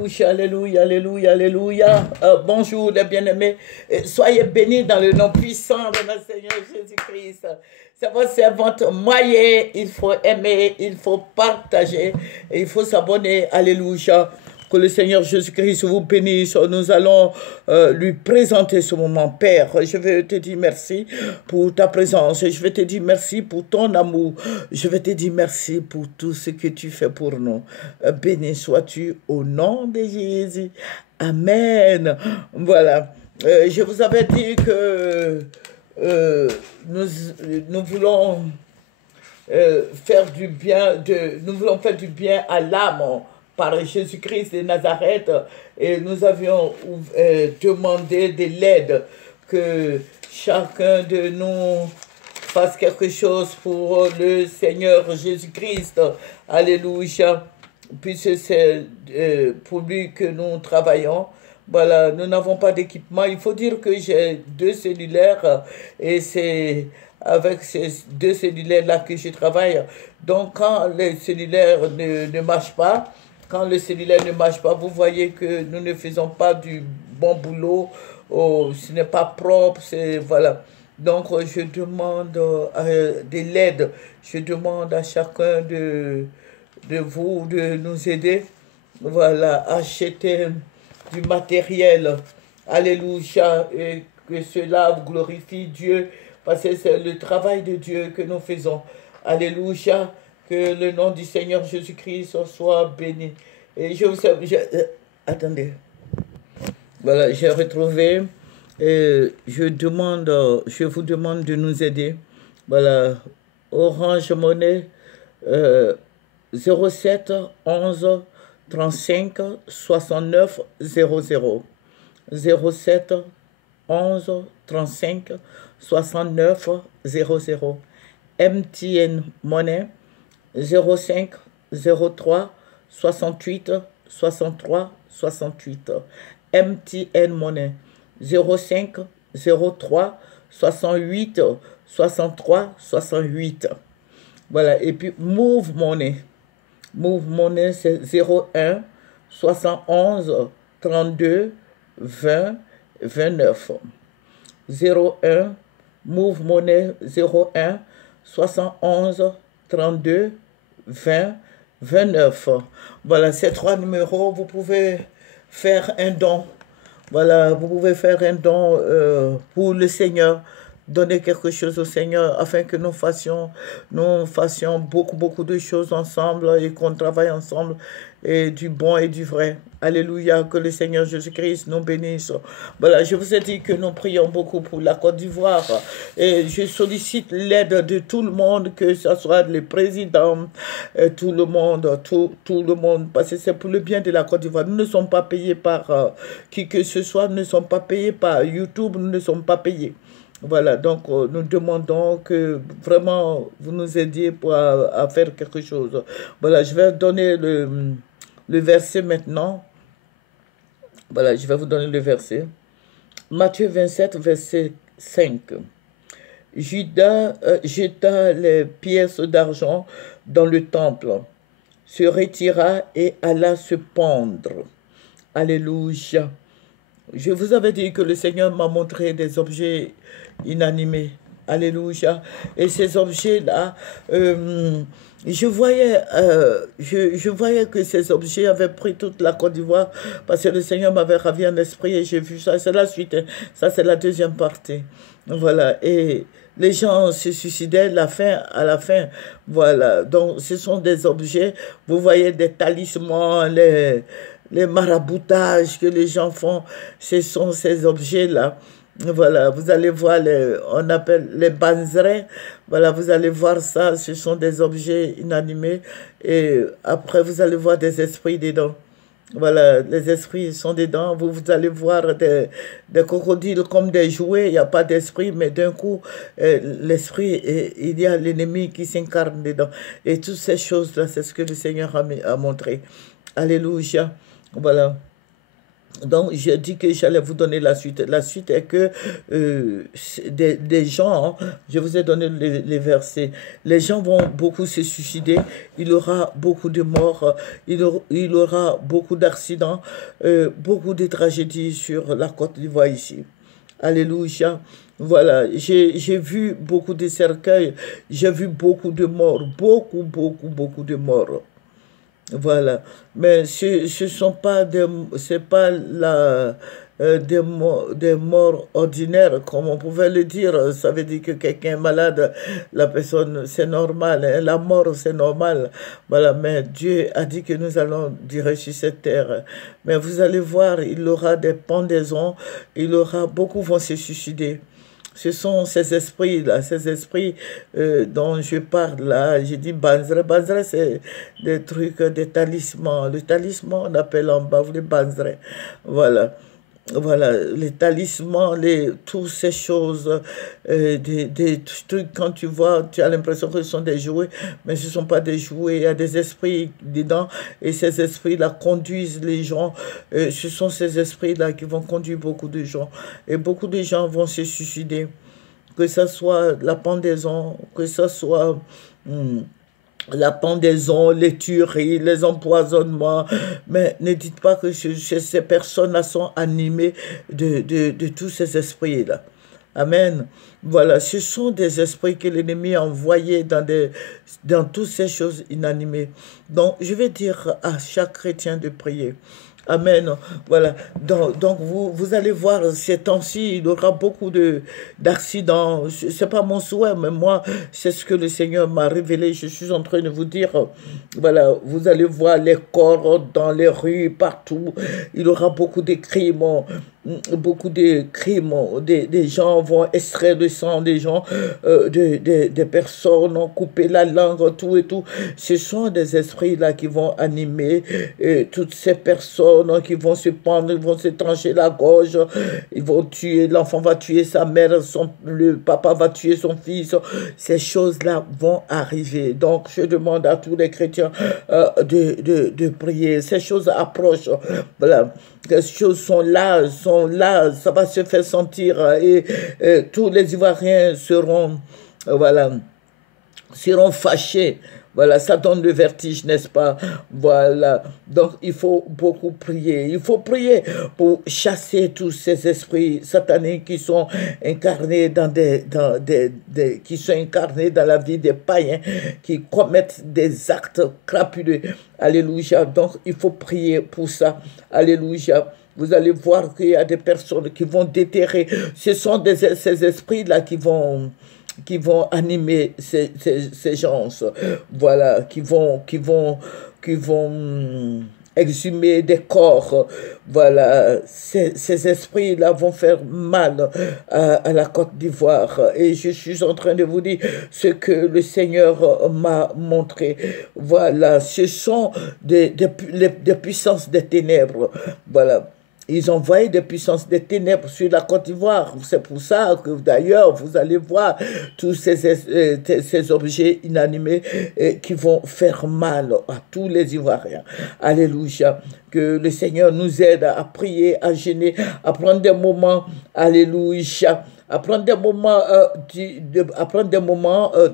Alléluia, alléluia, alléluia. Bonjour les bien-aimés. Soyez bénis dans le nom puissant de notre Seigneur Jésus-Christ. C'est votre servante moyenne. Il faut aimer, il faut partager, et il faut s'abonner. Alléluia. Que le Seigneur Jésus-Christ vous bénisse. Nous allons lui présenter ce moment. Père, je vais te dire merci pour ta présence. Je vais te dire merci pour ton amour. Je vais te dire merci pour tout ce que tu fais pour nous. Béni sois-tu au nom de Jésus. Amen. Voilà. Je vous avais dit que nous voulons faire du bien, nous voulons faire du bien à l'âme par Jésus-Christ de Nazareth, et nous avions demandé de l'aide, que chacun de nous fasse quelque chose pour le Seigneur Jésus-Christ. Alléluia. Puisque c'est pour lui que nous travaillons. Voilà, nous n'avons pas d'équipement. Il faut dire que j'ai 2 cellulaires, et c'est avec ces 2 cellulaires-là que je travaille. Donc, quand les cellulaires ne marchent pas, vous voyez que nous ne faisons pas du bon boulot, ce n'est pas propre, voilà. Donc, je demande de l'aide, je demande à chacun de vous de nous aider, voilà, acheter du matériel, alléluia, et que cela glorifie Dieu, parce que c'est le travail de Dieu que nous faisons, alléluia. Que le nom du Seigneur Jésus-Christ soit béni. Et attendez. Voilà, j'ai retrouvé. Je vous demande de nous aider. Voilà, Orange Monnaie 07 11 35 69 00. 07 11 35 69 00. MTN Monnaie 05 03 68 63 68. MTN Monnaie 05 03 68 63 68. Voilà, et puis Move Money. Move Money, c'est 01 71 32 20 29. 01 Move Money 01 71 32 20 29. Voilà, ces 3 numéros, vous pouvez faire un don. Voilà, vous pouvez faire un don pour le Seigneur. Donner quelque chose au Seigneur afin que nous fassions beaucoup de choses ensemble, et qu'on travaille ensemble, et du bon et du vrai. Alléluia, que le Seigneur Jésus-Christ nous bénisse. Voilà, je vous ai dit que nous prions beaucoup pour la Côte d'Ivoire, et je sollicite l'aide de tout le monde, que ce soit les présidents, tout le monde, parce que c'est pour le bien de la Côte d'Ivoire. Nous ne sommes pas payés par qui que ce soit, nous ne sommes pas payés par YouTube, nous ne sommes pas payés. Voilà, donc nous demandons que vraiment vous nous aidiez à faire quelque chose. Voilà, je vais donner le verset maintenant. Voilà, je vais vous donner le verset. Matthieu 27, verset 5. Judas jeta les pièces d'argent dans le temple, se retira et alla se pendre. Alléluia. Je vous avais dit que le Seigneur m'a montré des objets inanimés. Alléluia. Et ces objets-là, je voyais que ces objets avaient pris toute la Côte d'Ivoire, parce que le Seigneur m'avait ravi en esprit, et j'ai vu ça. C'est la suite. Ça, c'est la deuxième partie. Voilà. Et les gens se suicidaient à la fin. Voilà. Donc, ce sont des objets. Vous voyez des talismans, les maraboutages que les gens font, ce sont ces objets-là. Voilà, vous allez voir, on appelle les banzerets. Voilà, vous allez voir ça, ce sont des objets inanimés. Et après, vous allez voir des esprits dedans. Voilà, les esprits sont dedans. Vous allez voir des crocodiles comme des jouets. Il n'y a pas d'esprit, mais d'un coup, l'esprit, il y a l'ennemi qui s'incarne dedans. Et toutes ces choses-là, c'est ce que le Seigneur a montré. Alléluia. Voilà. Donc, j'ai dit que j'allais vous donner la suite. La suite est que des gens, je vous ai donné les versets, les gens vont beaucoup se suicider, il y aura beaucoup de morts, il y aura beaucoup d'accidents, beaucoup de tragédies sur la Côte d'Ivoire ici. Alléluia. Voilà, j'ai vu beaucoup de cercueils, j'ai vu beaucoup de morts, beaucoup de morts. Voilà. Mais ce sont pas c'est pas des morts ordinaires, comme on pouvait le dire. Ça veut dire que quelqu'un est malade, la personne, c'est normal, hein. La mort, c'est normal. Voilà. Mais Dieu a dit que nous allons durer sur cette terre. Mais vous allez voir, il y aura des pendaisons, il y aura, beaucoup vont se suicider. Ce sont ces esprits-là, ces esprits dont je parle là. J'ai dit banzre. Banzre, c'est des trucs, des talismans. Le talisman, on appelle en bas les banzre. Voilà. Voilà, les talismans, toutes ces choses, des trucs, quand tu vois, tu as l'impression que ce sont des jouets, mais ce ne sont pas des jouets, il y a des esprits dedans, et ces esprits-là conduisent les gens. Ce sont ces esprits-là qui vont conduire beaucoup de gens, et beaucoup de gens vont se suicider, que ce soit la pendaison, que ce soit la pendaison, les tueries, les empoisonnements. Mais ne dites pas que ces personnes-là sont animées de tous ces esprits-là. Amen. Voilà, ce sont des esprits que l'ennemi a envoyés dans toutes ces choses inanimées. Donc, je vais dire à chaque chrétien de prier. Amen. Voilà. Donc vous allez voir, ces temps-ci, il y aura beaucoup d'accidents. Ce n'est pas mon souhait, mais moi, c'est ce que le Seigneur m'a révélé. Je suis en train de vous dire, voilà, vous allez voir les corps dans les rues, partout. Il y aura beaucoup de crimes. Beaucoup de crimes, des gens vont extraire le sang des gens, des personnes ont coupé la langue, tout et tout. Ce sont des esprits là qui vont animer toutes ces personnes qui vont se pendre, ils vont se trancher la gorge, ils vont tuer, l'enfant va tuer sa mère, le papa va tuer son fils. Ces choses-là vont arriver. Donc je demande à tous les chrétiens de prier. Ces choses approchent. Voilà. Les choses sont là, ça va se faire sentir et tous les Ivoiriens voilà, seront fâchés. Voilà, ça donne le vertige, n'est-ce pas? Voilà, donc il faut beaucoup prier. Il faut prier pour chasser tous ces esprits sataniques qui sont incarnés qui sont incarnés dans la vie des païens, qui commettent des actes crapuleux. Alléluia. Donc il faut prier pour ça. Alléluia. Vous allez voir qu'il y a des personnes qui vont déterrer. Ce sont ces esprits-là qui vont animer ces gens, voilà, qui vont exhumer des corps, voilà, ces esprits-là vont faire mal à la Côte d'Ivoire, et je suis en train de vous dire ce que le Seigneur m'a montré, voilà, ce sont des puissances des ténèbres, voilà. Ils envoient des puissances des ténèbres sur la Côte d'Ivoire. C'est pour ça que d'ailleurs, vous allez voir tous ces objets inanimés qui vont faire mal à tous les Ivoiriens. Alléluia. Que le Seigneur nous aide à prier, à jeûner, à prendre des moments. Alléluia. À prendre des moments,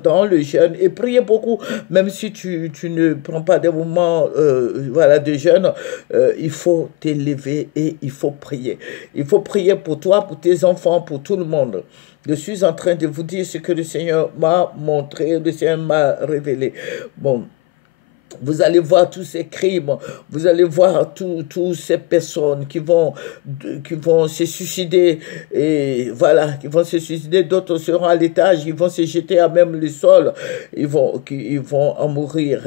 dans le jeûne et prier beaucoup, même si tu ne prends pas des moments voilà, de jeûne, il faut t'élever et il faut prier. Il faut prier pour toi, pour tes enfants, pour tout le monde. Je suis en train de vous dire ce que le Seigneur m'a montré, le Seigneur m'a révélé. Bon. Vous allez voir tous ces crimes, vous allez voir toutes ces personnes qui vont se suicider, et voilà, qui vont se suicider, d'autres seront à l'étage, ils vont se jeter à même le sol, ils vont en mourir.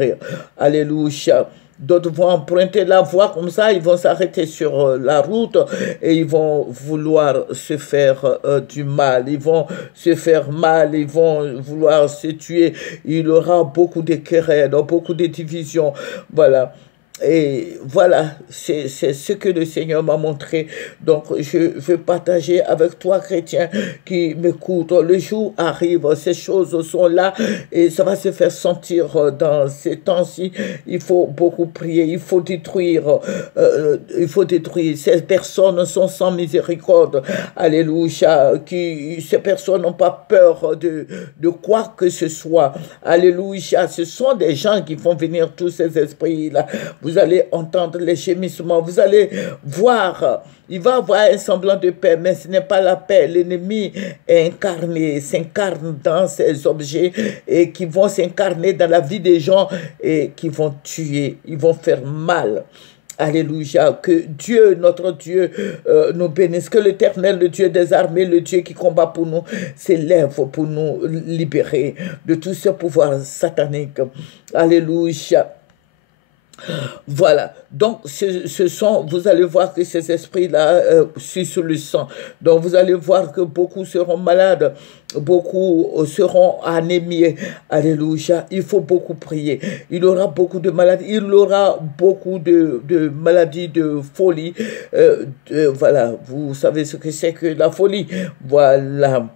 Alléluia. D'autres vont emprunter la voie comme ça, ils vont s'arrêter sur la route et ils vont vouloir se faire du mal. Ils vont se faire mal, ils vont vouloir se tuer. Il y aura beaucoup de querelles, beaucoup de divisions. Voilà. Et voilà, c'est ce que le Seigneur m'a montré. Donc, je veux partager avec toi, chrétien, qui m'écoute. Le jour arrive, ces choses sont là et ça va se faire sentir dans ces temps-ci. Il faut beaucoup prier, il faut détruire. Ces personnes sont sans miséricorde. Alléluia. Ces personnes n'ont pas peur de quoi que ce soit. Alléluia. Ce sont des gens qui font venir tous ces esprits-là. Vous allez entendre les gémissements, vous allez voir, il va y avoir un semblant de paix, mais ce n'est pas la paix. L'ennemi est incarné, s'incarne dans ces objets et qui vont s'incarner dans la vie des gens et qui vont tuer, ils vont faire mal. Alléluia, que Dieu, notre Dieu, nous bénisse, que l'Éternel, le Dieu des armées, le Dieu qui combat pour nous, s'élève pour nous libérer de tout ce pouvoir satanique. Alléluia. Voilà, donc vous allez voir que ces esprits-là sucent le sang. Donc vous allez voir que beaucoup seront malades, beaucoup seront anémiés. Alléluia, il faut beaucoup prier. Il y aura beaucoup de maladies, il y aura beaucoup de maladies de folie. Voilà, vous savez ce que c'est que la folie. Voilà.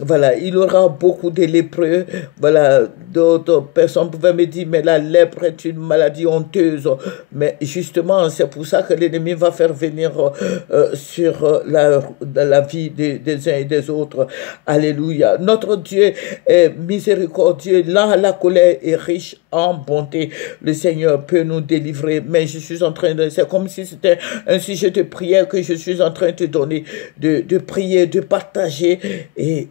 Voilà, il y aura beaucoup de lépreux. Voilà, d'autres personnes pouvaient me dire, mais la lèpre est une maladie honteuse. Mais justement, c'est pour ça que l'ennemi va faire venir sur la vie des uns et des autres. Alléluia. Notre Dieu est miséricordieux, lent à la colère et riche en bonté. Le Seigneur peut nous délivrer, mais je suis en train de... C'est comme si c'était un sujet de prière que je suis en train de te donner, de prier, de partager et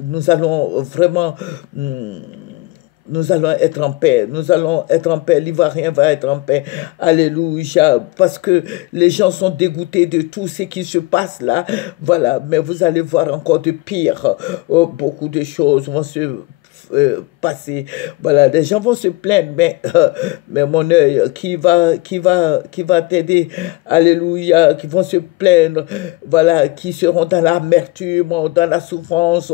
nous allons vraiment, nous allons être en paix, nous allons être en paix, l'Ivoirien va être en paix, alléluia, parce que les gens sont dégoûtés de tout ce qui se passe là, voilà, mais vous allez voir encore de pire, beaucoup de choses vont se passer. Voilà, les gens vont se plaindre, mais mon œil qui va t'aider, alléluia, qui vont se plaindre, voilà, qui seront dans l'amertume, dans la souffrance.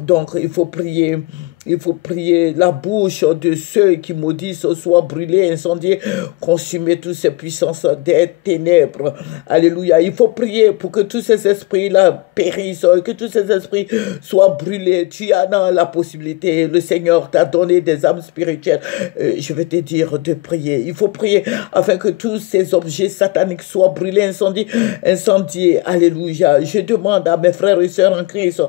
Donc, il faut prier. Il faut prier, la bouche de ceux qui maudissent soit brûlée, incendiée, consumer toutes ces puissances des ténèbres. Alléluia. Il faut prier pour que tous ces esprits-là périssent, que tous ces esprits soient brûlés. Tu as dans la possibilité, le Seigneur t'a donné des âmes spirituelles. Je vais te dire de prier. Il faut prier afin que tous ces objets sataniques soient brûlés, incendiés. Alléluia. Je demande à mes frères et sœurs en Christ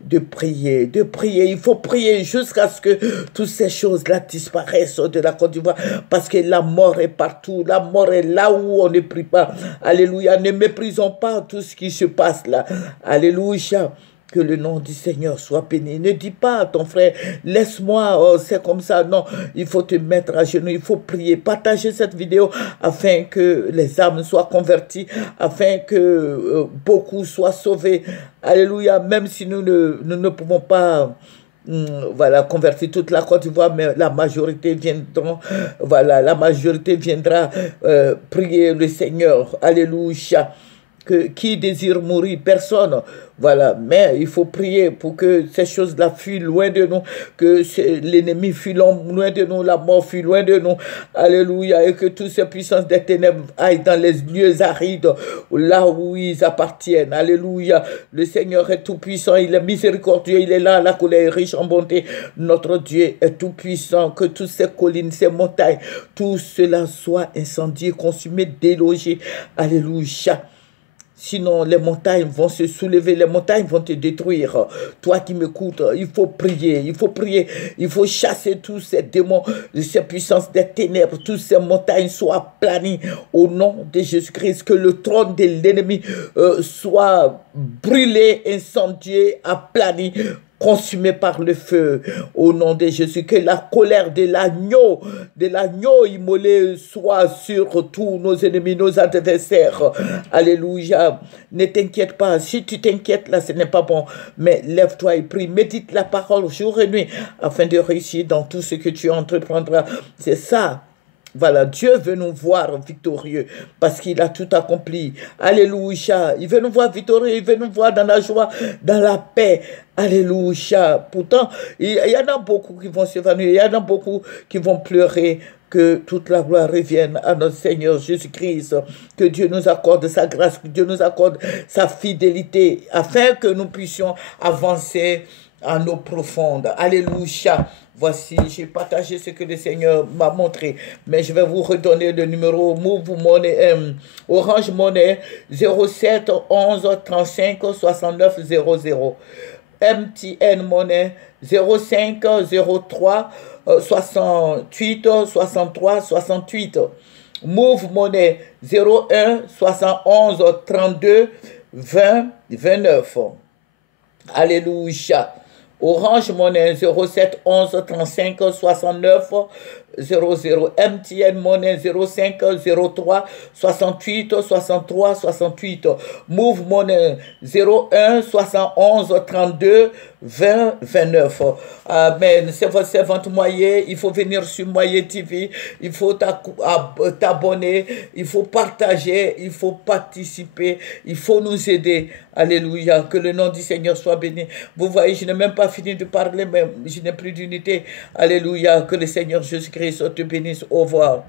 de prier, de prier. Il faut prier jusqu'à ce que toutes ces choses-là disparaissent de la Côte d'Ivoire, parce que la mort est partout, la mort est là où on ne prie pas. Alléluia, ne méprisons pas tout ce qui se passe là. Alléluia. Que le nom du Seigneur soit béni. Ne dis pas à ton frère, laisse-moi, oh, c'est comme ça. Non, il faut te mettre à genoux, il faut prier. Partager cette vidéo afin que les âmes soient converties, afin que beaucoup soient sauvés. Alléluia, même si nous ne pouvons pas... voilà, convertir toute la Côte d'Ivoire, mais la majorité viendront, voilà, la majorité viendra prier le Seigneur. Alléluia. Qui désire mourir? Personne. Voilà, mais il faut prier pour que ces choses-là fuient loin de nous, que l'ennemi fuit loin de nous, la mort fuit loin de nous. Alléluia. Et que toutes ces puissances des ténèbres aillent dans les lieux arides, là où ils appartiennent. Alléluia. Le Seigneur est tout-puissant, il est miséricordieux, il est là, la colère est riche en bonté. Notre Dieu est tout-puissant, que toutes ces collines, ces montagnes, tout cela soit incendié, consumé, délogé. Alléluia. Sinon, les montagnes vont se soulever, les montagnes vont te détruire. Toi qui m'écoutes, il faut prier, il faut prier, il faut chasser tous ces démons, ces puissances des ténèbres, toutes ces montagnes soient planies au nom de Jésus-Christ, que le trône de l'ennemi soit brûlé, incendié, aplani, consumé par le feu, au nom de Jésus, que la colère de l'agneau immolé soit sur tous nos ennemis, nos adversaires. Alléluia. Ne t'inquiète pas, si tu t'inquiètes là, ce n'est pas bon, mais lève-toi et prie, médite la parole jour et nuit, afin de réussir dans tout ce que tu entreprendras. C'est ça. Voilà, Dieu veut nous voir victorieux parce qu'il a tout accompli. Alléluia. Il veut nous voir victorieux, il veut nous voir dans la joie, dans la paix. Alléluia. Pourtant, il y en a beaucoup qui vont s'évanouir, il y en a beaucoup qui vont pleurer. Que toute la gloire revienne à notre Seigneur Jésus-Christ. Que Dieu nous accorde sa grâce, que Dieu nous accorde sa fidélité, afin que nous puissions avancer en eau profonde. Alléluia. Voici, j'ai partagé ce que le Seigneur m'a montré, mais je vais vous redonner le numéro Move Money, Orange Money 07 11 35 69 00. MTN Money 05 03 68 63 68. Move Money 01 71 32 20 29. Alléluia. Orange Money 07 11 35 69 00. MTN Money 05 03 68 63 68. Move Money 01 71 32 20 29. Amen. C'est votre servante Moyen. Il faut venir sur Moyen TV. Il faut t'abonner. Il faut partager. Il faut participer. Il faut nous aider. Alléluia. Que le nom du Seigneur soit béni. Vous voyez, je n'ai même pas fini de parler, mais je n'ai plus d'unité. Alléluia. Que le Seigneur Jésus-Christ te bénisse. Au revoir.